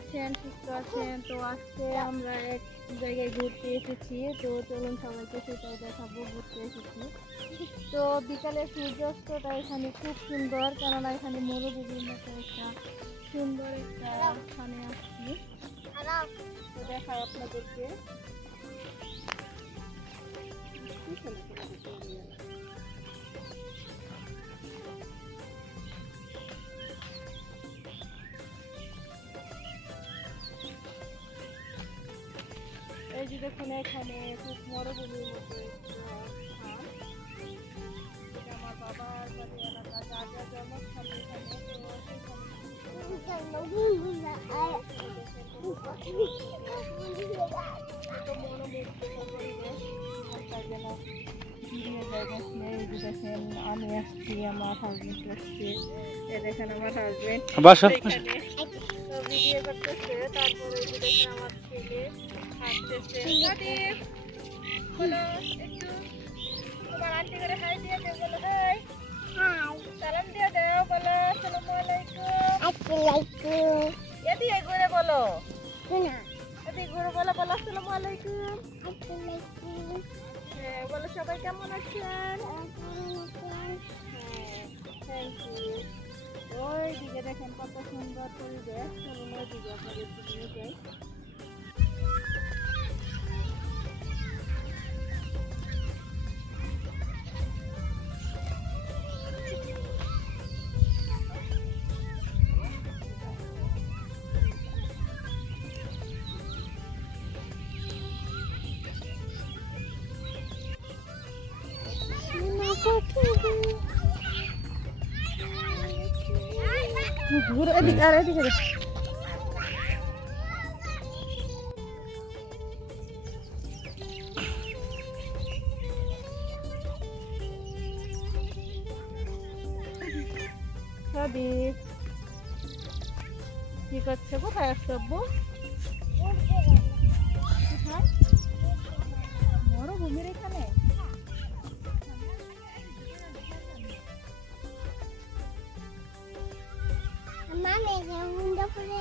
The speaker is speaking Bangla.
আছেন, সুস্থ আছেন। তো আজকে আমরা এক জায়গায় ঘুরতে এসেছি, তো চলুন সবাইকে সেটাই দেখাবো। ঘুরতে এসেছি তো বিকালে সূর্যাস্তটা এখানে খুব সুন্দর, কেননা এখানে মরুভূমির মতো একটা সুন্দর একটা স্থানে আসছি। তো দেখাই আপনাদেরকে। এই যে দেখুন, এখানে খুব মরুভূমির মতো একটা স্থান। এটা আমার বাবার বাড়ি এলাকা, যা জন্মস্থান এখানে। তো মনোমুগ্ধকর পরিবেশ, দেখেন আমি আসছি, আমার হাজবেন্ড আসছে। দেখেন আমার হাজবেন্ড ভিডিও করতেছে। তারপরে দেখেন আমার ছেলে হাঁটতেছে। বলো একটু তোমার আন্টি করে হাই দিয়ে দেও, বলো হাই, সালাম দিয়ে দাও, বলো আসসালামু আলাইকুম। এদিকে ঘুরে বলো, এদিকে ঘুরে বলো, বলো আসসালামু আলাইকুম। হ্যাঁ বলো, সবাই কেমন আছেন? Thank you. ওই দিকে দেখেন কত সুন্দর পরিবেশ। চলুন ওই দিকে আপনাদের নিয়ে যাই। ঘুরে এদিকে, আর এদিকে কি করছে? কোথায় আসছে আব্বু? কোথায়? মরুভূমির এখানে। Mami, yang udah punya